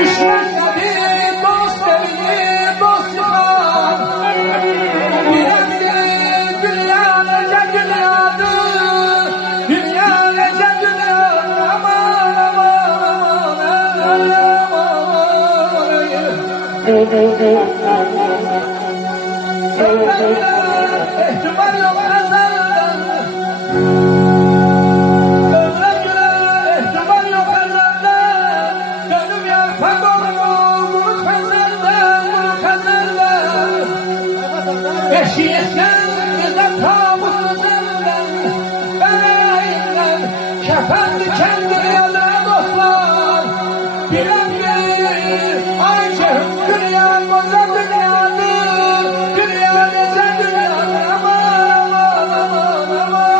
Düşman tabi dost evini dost yıkar. Bilekli dünya nece dünyadır. Dünya nece dünyadır. Aman aman ihtimal yok ezelden. Ömre göre ihtimal yok ezelden. Gönlüm yarpak olur bunu kezelden, bunu kezelden. Eşiyekten gizem tabut ezelden. Ben elimden kefen diken dünyada dostlar. Bilen bilir Ayşe dünya koca dünyadır. Dünya nece dünyadır. Aman aman aman aman.